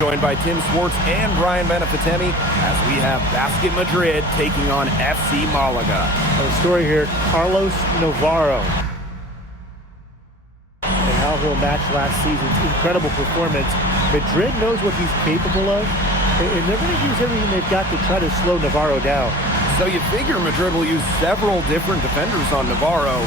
Joined by Tim Swartz and Brian Benefitemi as we have Basket Madrid taking on FC Malaga. The story here, Carlos Navarro. And how he'll match last season's incredible performance. Madrid knows what he's capable of, and they're going to use everything they've got to try to slow Navarro down. So you figure Madrid will use several different defenders on Navarro,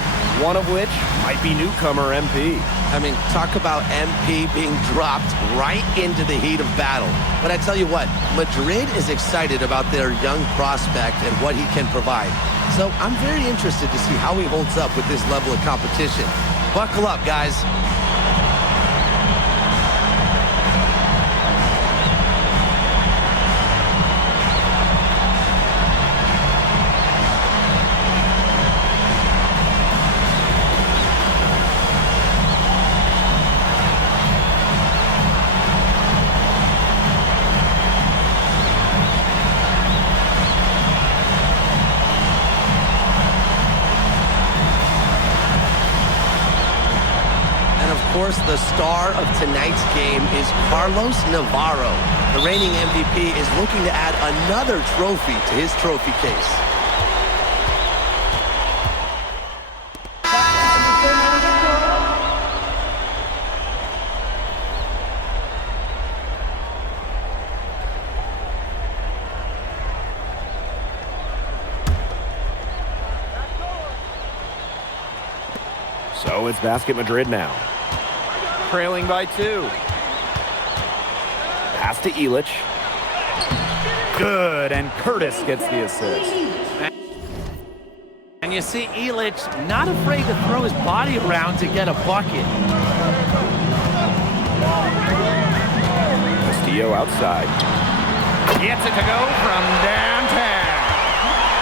one of which might be newcomer MP. I mean, talk about MP being dropped right into the heat of battle. But I tell you what, Madrid is excited about their young prospect and what he can provide. So I'm very interested to see how he holds up with this level of competition. Buckle up, guys. Of course, the star of tonight's game is Carlos Navarro. The reigning MVP is looking to add another trophy to his trophy case. So it's Basket Madrid now. Trailing by 2. Pass to Ilic. Good, and Curtis gets the assist. And you see Ilic not afraid to throw his body around to get a bucket. Castillo outside. Gets it to go from downtown.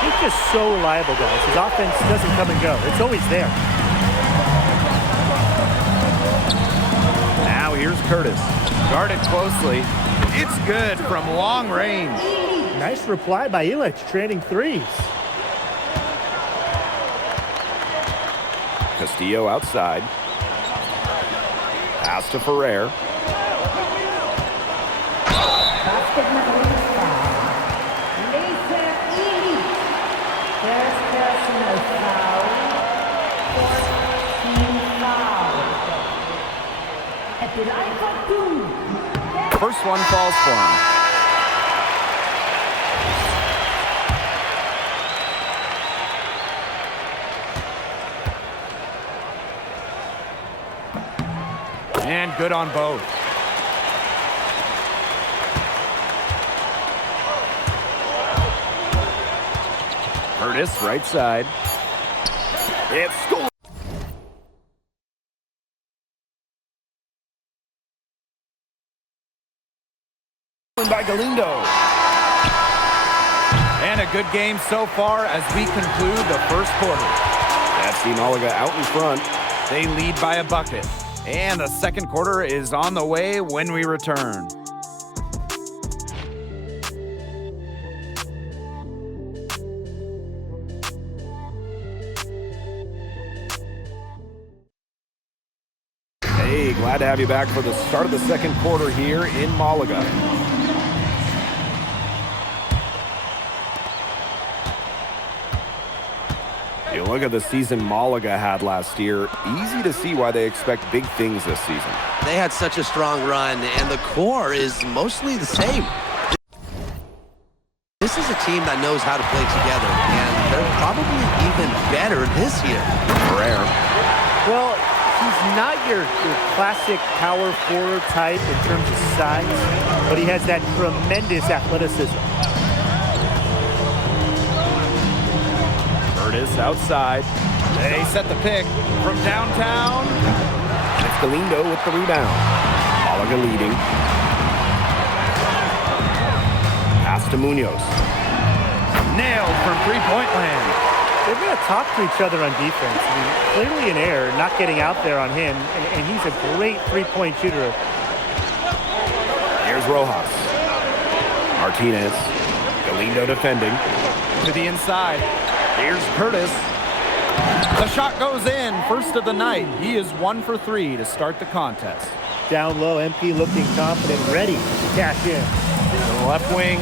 He's just so reliable, guys. His offense doesn't come and go. It's always there. Now here's Curtis. Guarded closely. It's good from long range. Nice reply by Ilic, trading threes. Castillo outside. Pass to Ferrer. First one falls for him. And good on both. Curtis, right side. It's scored. By Galindo. And a good game so far as we conclude the first quarter. FC Malaga out in front. They lead by a bucket. And the second quarter is on the way when we return. Hey, glad to have you back for the start of the second quarter here in Malaga. You look at the season Malaga had last year, easy to see why they expect big things this season. They had such a strong run, and the core is mostly the same. This is a team that knows how to play together, and they're probably even better this year. Ferrer. Well, he's not your classic power forward type in terms of size, but he has that tremendous athleticism. Curtis outside. They set the pick from downtown. And it's Galindo with the rebound. Malaga leading. Pass to Munoz. Nailed from three-point land. They're going to talk to each other on defense. I mean, clearly an error, not getting out there on him, and he's a great three-point shooter. Here's Rojas. Martinez. Galindo defending. To the inside. Here's Curtis. The shot goes in. First of the night. He is 1 for 3 to start the contest. down low. MP looking confident, ready to cash in. To the left wing.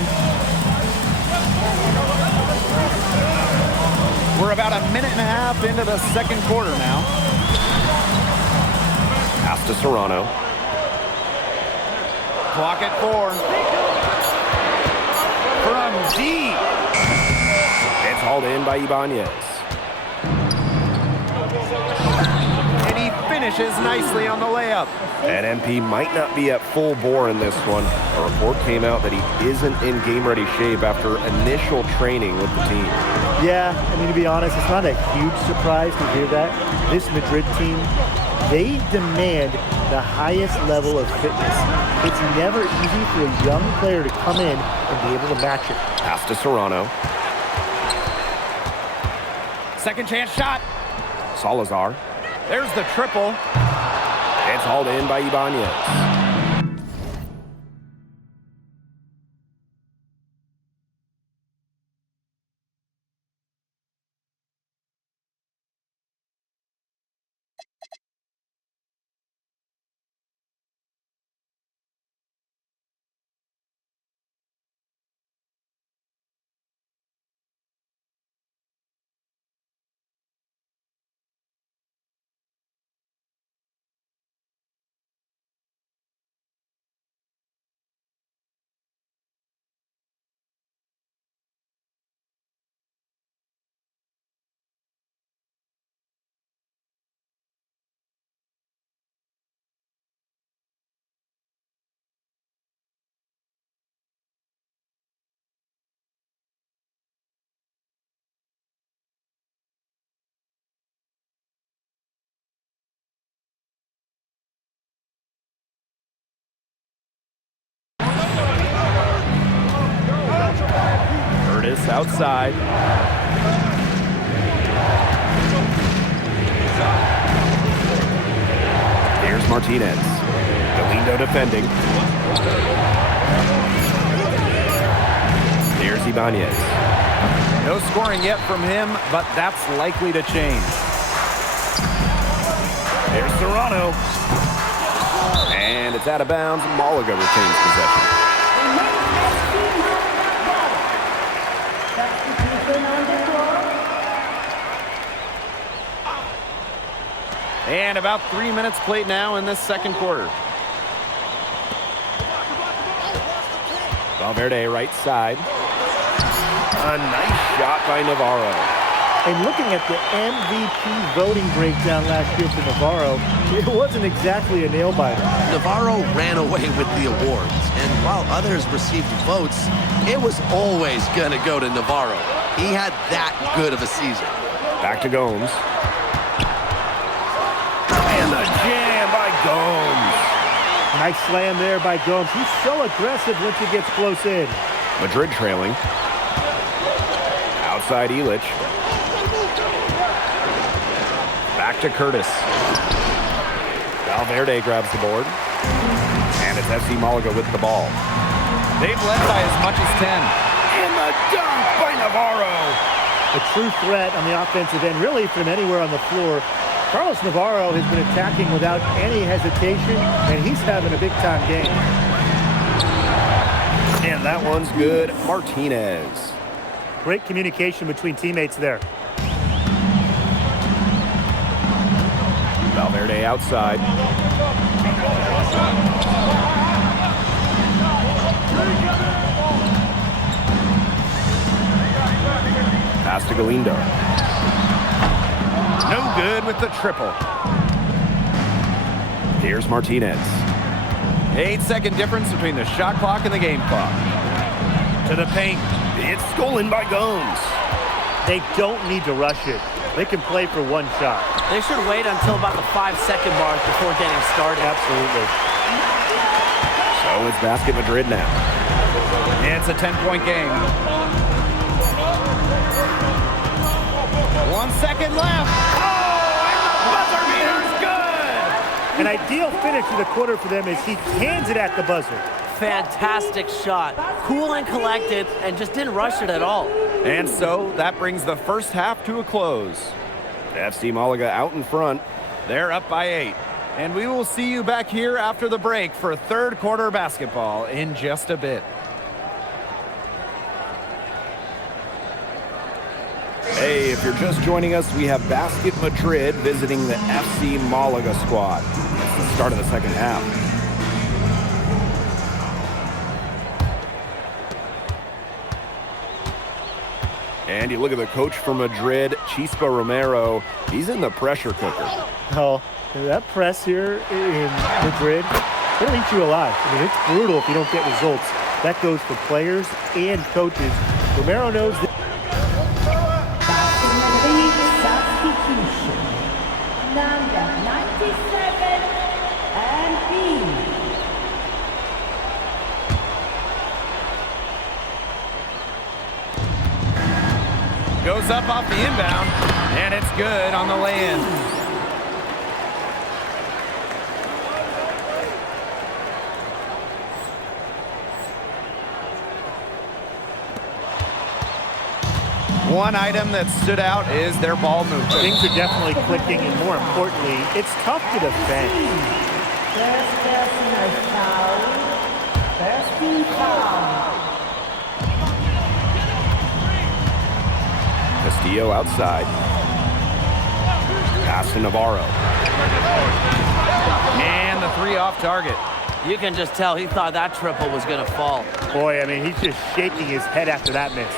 We're about a minute and a half into the second quarter now. Pass to Serrano. Clock at 4. From deep. It's hauled in by Ibanez. And he finishes nicely on the layup. And MP might not be at full bore in this one. A report came out that he isn't in game-ready shape after initial training with the team. Yeah, I mean, to be honest, it's not a huge surprise to hear that. This Madrid team, they demand the highest level of fitness. It's never easy for a young player to come in and be able to match it. Pass to Serrano. Second chance shot. Salazar. There's the triple. It's hauled in by Ibanez. Curtis outside. Here's Martinez. Galindo defending. Here's Ibanez. No scoring yet from him, but that's likely to change. Here's Serrano. And it's out of bounds. Malaga retains possession. And about 3 minutes played now in this second quarter. Valverde right side. A nice shot by Navarro. And looking at the MVP voting breakdown last year for Navarro, it wasn't exactly a nail-biter. Navarro ran away with the awards, and while others received votes, it was always going to go to Navarro. He had that good of a season. Back to Gomes. And the jam by Gomes. Nice slam there by Gomes. He's so aggressive once he gets close in. Madrid trailing. Outside Illich. Back to Curtis. Valverde grabs the board. And it's FC Malaga with the ball. They've led by as much as 10. And the dunk by Navarro. A true threat on the offensive end, really from anywhere on the floor. Carlos Navarro has been attacking without any hesitation, and he's having a big-time game. And that one's good. Martinez. Great communication between teammates there. Valverde outside. Pass to Galindo. No good with the triple. Here's Martinez. 8-second difference between the shot clock and the game clock. To the paint. It's stolen by Gomes. They don't need to rush it. They can play for one shot. They should wait until about the 5-second mark before getting started. Absolutely. So it's Basket Madrid now. It's a 10-point game. 1 second left. Oh, and the buzzer beater's good. An ideal finish to the quarter for them as he cans it at the buzzer. Fantastic shot. Cool and collected, and just didn't rush it at all. And so that brings the first half to a close. FC Malaga out in front. They're up by 8. And we will see you back here after the break for third quarter basketball in just a bit. Hey, if you're just joining us, we have Basket Madrid visiting the FC Malaga squad. It's the start of the second half. And you look at the coach for Madrid, Chispa Romero. He's in the pressure cooker. Oh, that press here in Madrid, it'll eat you alive. I mean, it's brutal if you don't get results. That goes for players and coaches. Romero knows that. Substitution. Number 97, MP. Goes up off the inbound, and it's good on the lay-in. One item that stood out is their ball movement. Things are definitely clicking, and more importantly, it's tough to defend. First personal foul. First team foul. Castillo outside. Pass to Navarro. And the three off target. You can just tell he thought that triple was going to fall. Boy, I mean, he's just shaking his head after that miss.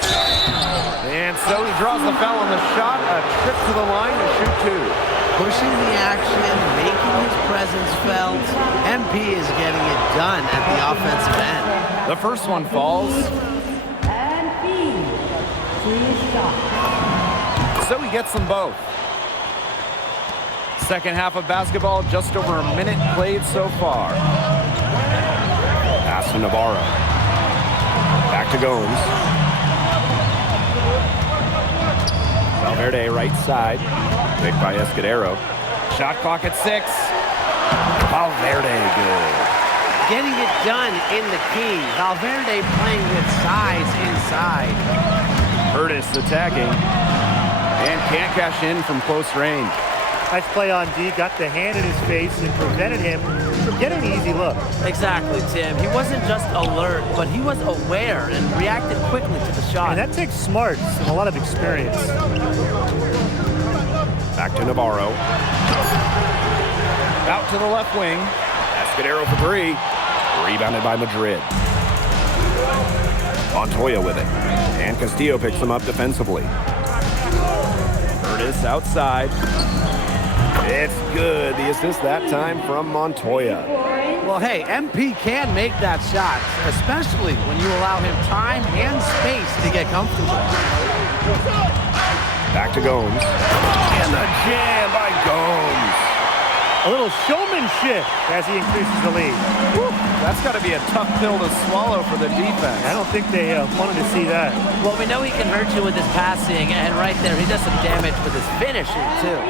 And so he draws the foul on the shot. A trip to the line to shoot two. Pushing the action, making his presence felt. MP is getting it done at the offensive end. The first one falls. MP. 3 shots. So he gets them both. Second half of basketball, just over a minute played so far. Pass to Navarro. Back to Gomes. Valverde right side. Picked by Escudero. Shot clock at 6. Valverde good. Getting it done in the key. Valverde playing with size inside. Curtis attacking. And can't cash in from close range. Nice play on D, got the hand in his face and prevented him from getting an easy look. Exactly, Tim. He wasn't just alert, but he was aware and reacted quickly to the shot. And that takes smarts and a lot of experience. Back to Navarro. Out to the left wing. Escudero for three. Rebounded by Madrid. Montoya with it. And Castillo picks him up defensively. Curtis outside. It's good. The assist that time from Montoya. Well, hey, MP can make that shot, especially when you allow him time and space to get comfortable. Back to Gomes. And the jam by Gomes. A little showmanship as he increases the lead. Whew, that's got to be a tough pill to swallow for the defense. I don't think they wanted to see that. Well, we know he can hurt you with his passing, and right there, he does some damage with his finishing, too.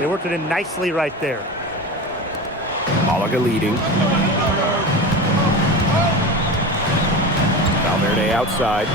They worked it in nicely right there. Malaga leading. Valverde outside.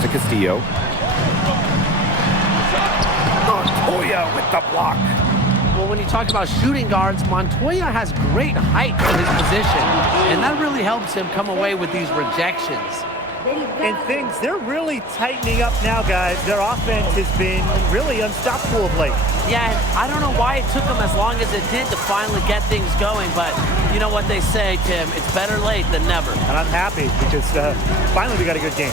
Pass to Castillo. Montoya with the block. Well, when you talk about shooting guards, Montoya has great height for his position, and that really helps him come away with these rejections. And they're really tightening up now, guys. Their offense has been really unstoppable of late. Yeah, I don't know why it took them as long as it did to finally get things going, but you know what they say, Tim, it's better late than never. And I'm happy because finally we got a good game.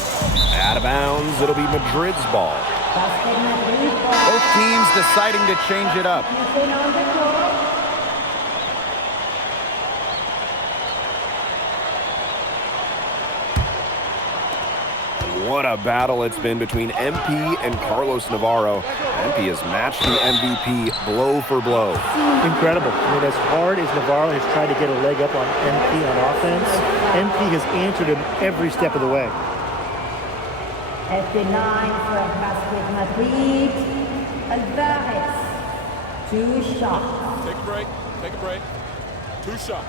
Out of bounds, it'll be Madrid's ball. Both teams deciding to change it up. What a battle it's been between MP and Carlos Navarro. MP has matched the MVP blow for blow. Incredible. I mean, as hard as Navarro has tried to get a leg up on MP on offense, MP has answered him every step of the way. At the 9 for Basket Madrid, Alvarez. 2 shots. Take a break. Take a break. 2 shots.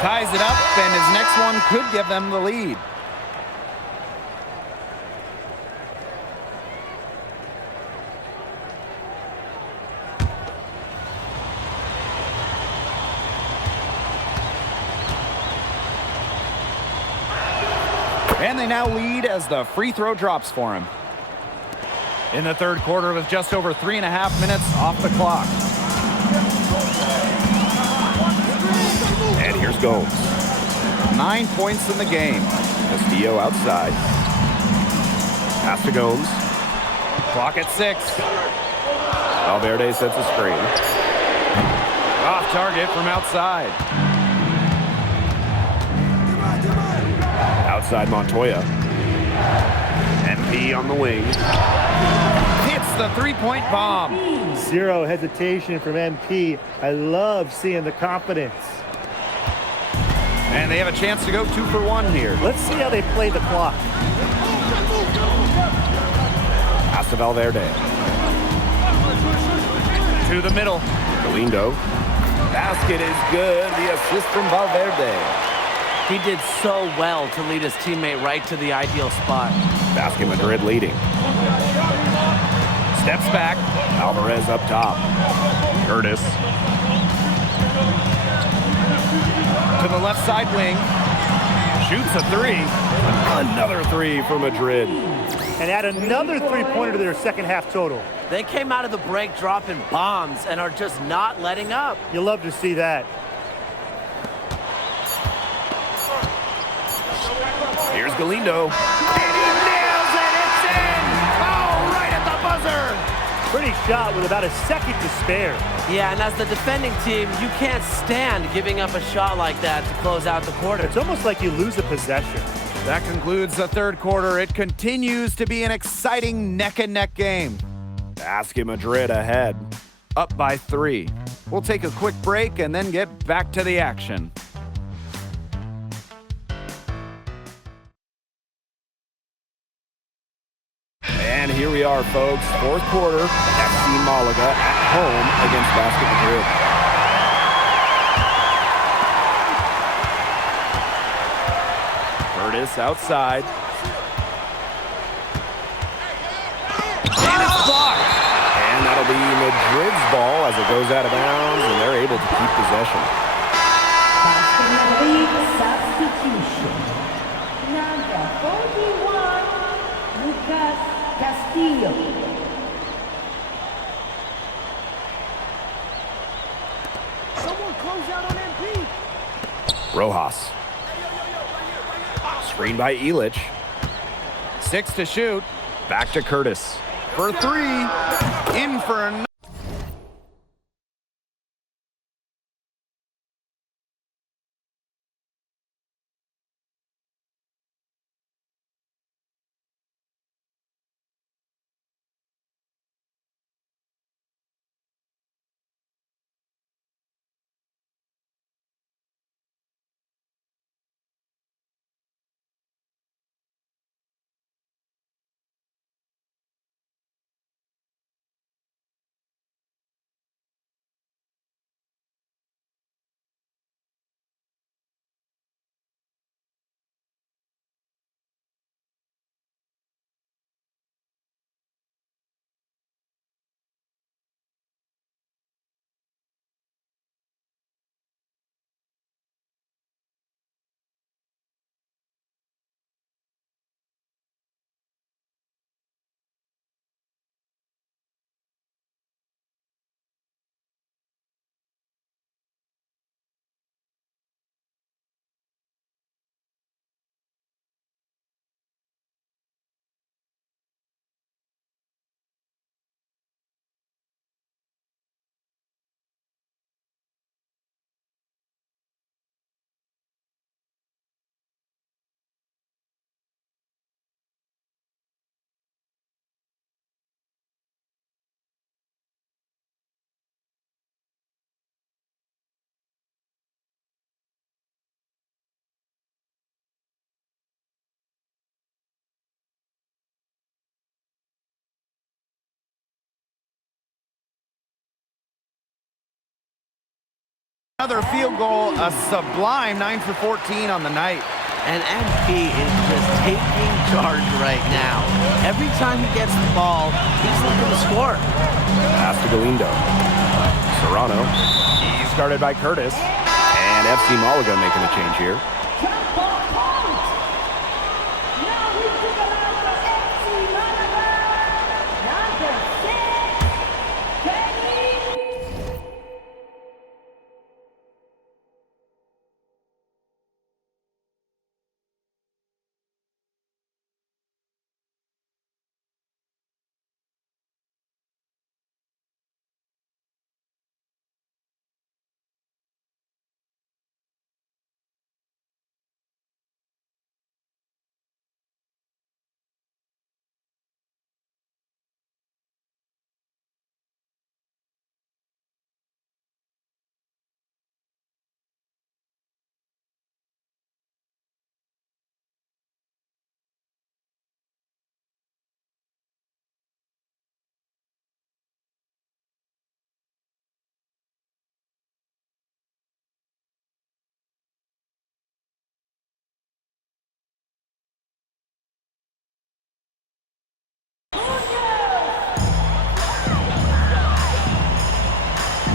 Ties it up, and his next one could give them the lead. And they now lead as the free throw drops for him. In the third quarter with just over 3.5 minutes off the clock. And here's Gomes. 9 points in the game. Castillo outside. Pass to Gomes. Clock at 6. Valverde sets a screen. Off target from outside. Outside Montoya. MP on the wing. Hits the three-point bomb. Zero hesitation from MP. I love seeing the confidence. And they have a chance to go 2 for 1 here. Let's see how they play the clock. Pass to Valverde. To the middle. Galindo. Basket is good. The assist from Valverde. He did so well to lead his teammate right to the ideal spot. Basket Madrid leading. Steps back. Alvarez up top. Curtis. To the left side wing. Shoots a 3. Another 3 for Madrid. And add another three-pointer to their second half total. They came out of the break dropping bombs and are just not letting up. You'll love to see that. Here's Galindo. And he nails it. It's in. Oh, right at the buzzer. Pretty shot with about a second to spare. Yeah, and as the defending team, you can't stand giving up a shot like that to close out the quarter. It's almost like you lose a possession. That concludes the third quarter. It continues to be an exciting neck-and-neck game. Basket Madrid ahead. Up by 3. We'll take a quick break and then get back to the action. And here we are, folks. Fourth quarter. FC Malaga at home against Basket Madrid. Curtis outside. And it's blocked. And that'll be Madrid's ball as it goes out of bounds, and they're able to keep possession. Basket Madrid substitution. Number 41, Lucas Castillo. Someone close out on MP. Rojas. Screen by Illich. 6 to shoot. Back to Curtis. For 3. In for another. Another field goal, a sublime 9 for 14 on the night. And MP is just taking charge right now. Every time he gets the ball, he's looking to score. Pass to Galindo. Serrano. He's guarded by Curtis. And FC Malaga making a change here. Jump ball point. Now we took a line for FC Malaga. Number 6, Kenny.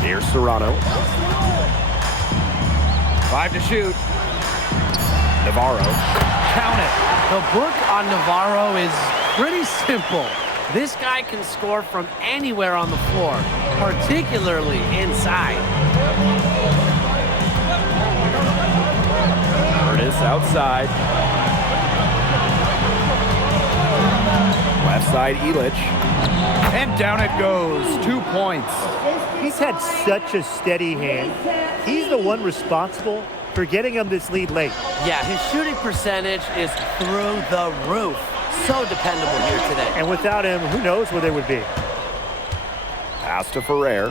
Here's Serrano. 5 to shoot. Navarro. Count it. The book on Navarro is pretty simple. This guy can score from anywhere on the floor, particularly inside. Curtis outside. Left side, Illich. And down it goes. 2 points. He's had such a steady hand. He's the one responsible for getting him this lead late. Yeah, his shooting percentage is through the roof. So dependable here today. And without him, who knows where they would be. Pass to Ferrer.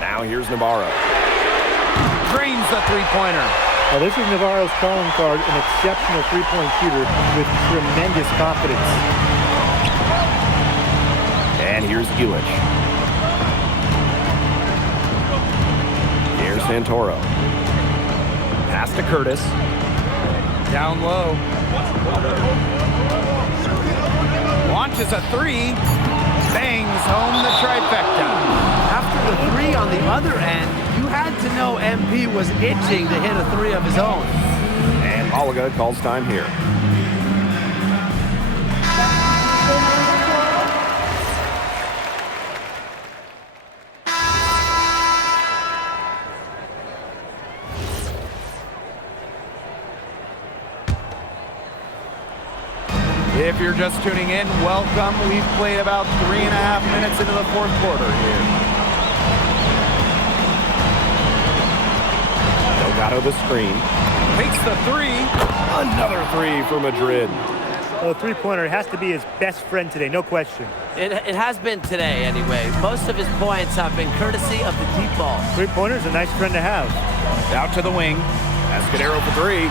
Now here's Navarro. Drains the three-pointer. Now this is Navarro's calling card, an exceptional three-point shooter with tremendous confidence. And here's Illich. Here's Santoro. Pass to Curtis. Down low. Launches a three. Bangs home the trifecta. After the three on the other end, you had to know MP was itching to hit a three of his own. And Malaga calls time here. If you're just tuning in, welcome. We've played about 3.5 minutes into the fourth quarter here. Delgado the screen. Takes the three. Another three for Madrid. Well, the three-pointer has to be his best friend today, no question. It has been today, anyway. Most of his points have been courtesy of the deep ball. Three-pointer's a nice friend to have. Out to the wing. Escudero for three.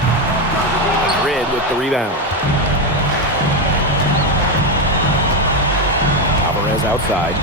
Madrid with the rebound. Alvarez outside.